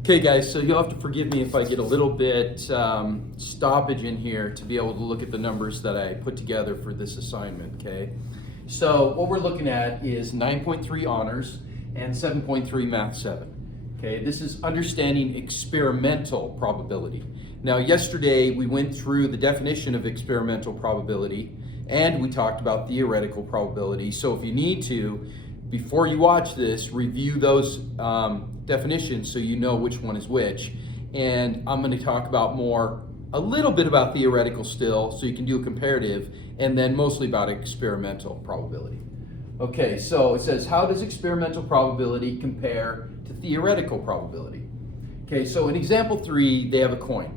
Okay guys, so you'll have to forgive me if I get a little bit stoppage in here to be able to look at the numbers that I put together for this assignment, okay? So what we're looking at is 9.3 honors and 7.3 math 7, okay? This is understanding experimental probability. Now yesterday we went through the definition of experimental probability and we talked about theoretical probability. So if you need to, before you watch this, review those definitions so you know which one is which. And I'm going to talk about a little bit about theoretical still, so you can do a comparative, and then mostly about experimental probability. Okay, so it says, how does experimental probability compare to theoretical probability? Okay, so in example 3, they have a coin.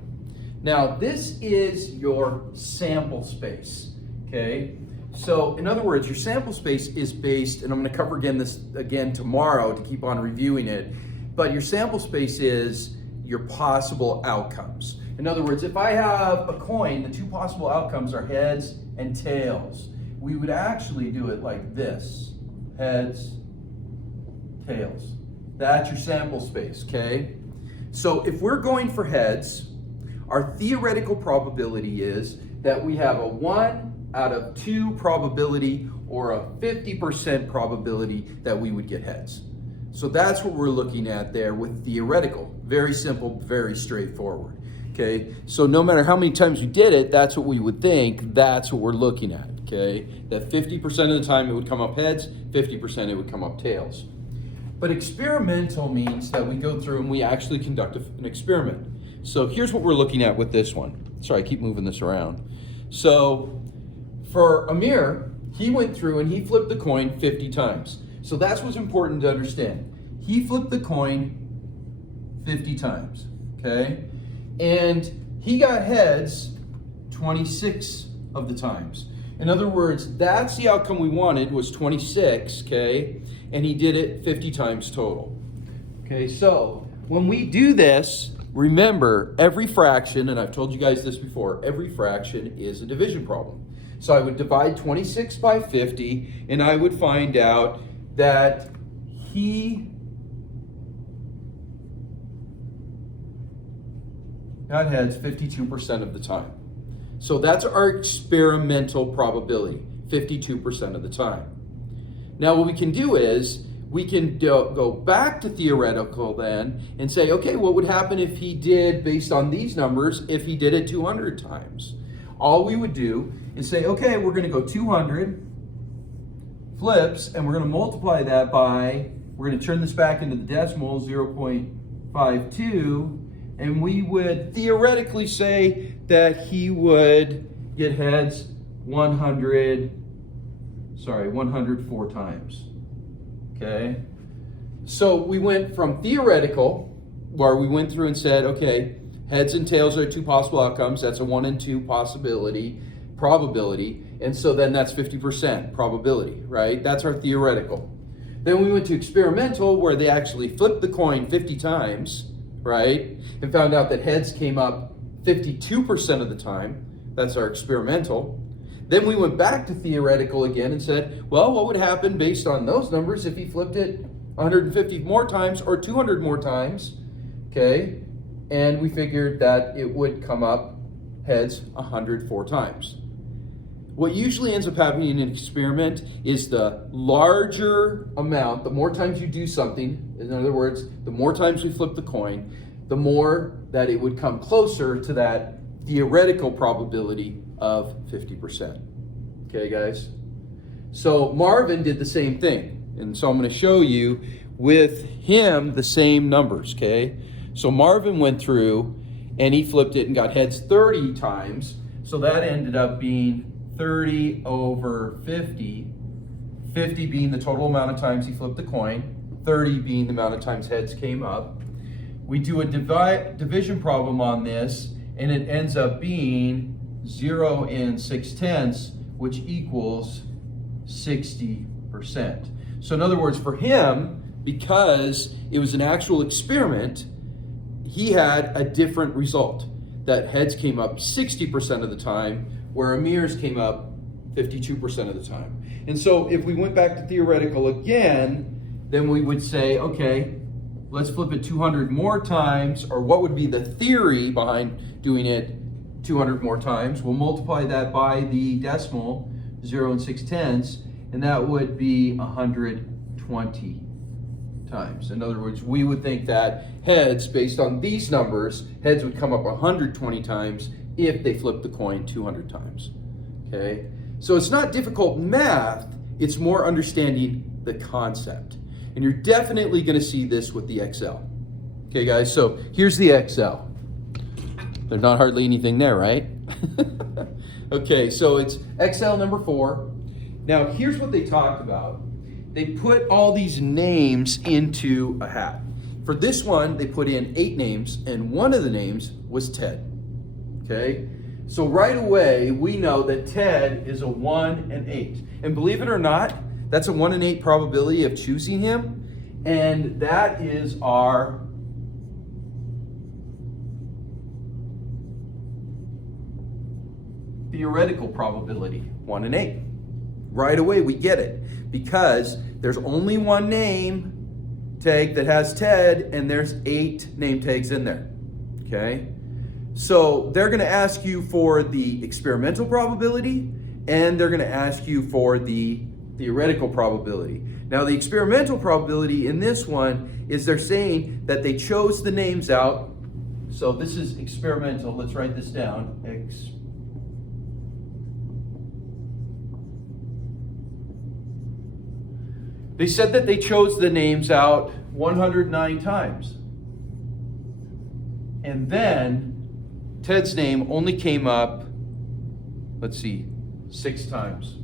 Now, this is your sample space, okay? So, in other words, your sample space is based, and I'm going to cover this again tomorrow to keep on reviewing it, but your sample space is your possible outcomes. In other words, if I have a coin, the two possible outcomes are heads and tails. We would actually do it like this: heads, tails. That's your sample space, okay? So, if we're going for heads, our theoretical probability is that we have a 1 out of 2 probability or a 50% probability that we would get heads. So that's what we're looking at there with theoretical. Very simple, very straightforward. Okay, so no matter how many times we did it, that's what we would think, that's what we're looking at. Okay, that 50% of the time it would come up heads, 50% it would come up tails. But experimental means that we go through and we actually conduct an experiment. So here's what we're looking at with this one. Sorry, I keep moving this around. So for Amir, he went through and he flipped the coin 50 times. So that's what's important to understand. He flipped the coin 50 times, okay? And he got heads 26 of the times. In other words, that's the outcome we wanted, was 26, okay? And he did it 50 times total. Okay, so when we do this, remember, every fraction, and I've told you guys this before, every fraction is a division problem. So I would divide 26 by 50, and I would find out that he got heads 52% of the time. So that's our experimental probability, 52% of the time. Now what we can do is, we can go back to theoretical then and say, okay, what would happen if he did, based on these numbers, if he did it 200 times? All we would do is say, okay, we're going to go 200 flips, and we're going to multiply that by, we're going to turn this back into the decimal, 0.52, and we would theoretically say that he would get heads 104 times. Okay, so we went from theoretical, where we went through and said, okay, heads and tails are 2 possible outcomes. That's a 1 and 2 probability. And so then that's 50% probability, right? That's our theoretical. Then we went to experimental, where they actually flipped the coin 50 times, right? And found out that heads came up 52% of the time. That's our experimental. Then we went back to theoretical again and said, well, what would happen based on those numbers if he flipped it 150 more times or 200 more times, okay? And we figured that it would come up heads 104 times. What usually ends up happening in an experiment is the larger amount, the more times you do something, in other words, the more times we flip the coin, the more that it would come closer to that theoretical probability of 50%. Okay, guys? So Marvin did the same thing. And so I'm going to show you with him the same numbers, okay? So Marvin went through and he flipped it and got heads 30 times. So that ended up being 30 over 50. 50 being the total amount of times he flipped the coin, 30 being the amount of times heads came up. We do a division problem on this, and it ends up being 0 and 6/10, which equals 60%. So in other words, for him, because it was an actual experiment, he had a different result. That heads came up 60% of the time, where Amir's came up 52% of the time. And so if we went back to theoretical again, then we would say, okay, let's flip it 200 more times, or what would be the theory behind doing it 200 more times? We'll multiply that by the decimal, 0 and 6/10, and that would be 120 times. In other words, we would think that heads, based on these numbers, heads would come up 120 times if they flipped the coin 200 times. Okay? So it's not difficult math, it's more understanding the concept. And you're definitely going to see this with the XL. Okay, guys, so here's the XL. There's not hardly anything there, right? Okay, so it's XL number 4. Now, here's what they talked about. They put all these names into a hat. For this one, they put in 8 names, and one of the names was Ted. Okay? So right away, we know that Ted is a 1 and 8. And believe it or not, that's a 1 in 8 probability of choosing him. And that is our theoretical probability, 1 in 8. Right away we get it, because there's only one name tag that has Ted, and there's 8 name tags in there. Okay? So they're going to ask you for the experimental probability, and they're going to ask you for the theoretical probability. Now, the experimental probability in this one is they're saying that they chose the names out. So this is experimental. Let's write this down. They said that they chose the names out 109 times. And then Ted's name only came up, let's see, 6 times.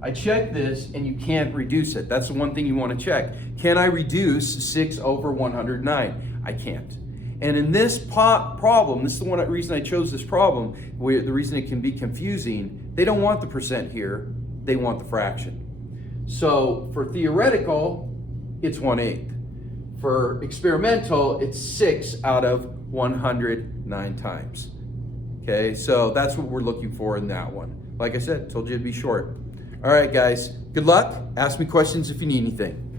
I checked this, and you can't reduce it. That's the one thing you want to check. Can I reduce 6 over 109? I can't. And in this problem, this is the reason I chose this problem, where the reason it can be confusing, they don't want the percent here, they want the fraction. So for theoretical, it's 1/8. For experimental, it's 6 out of 109 times. Okay, so that's what we're looking for in that one. Like I said, told you it'd be short. All right, guys, good luck. Ask me questions if you need anything.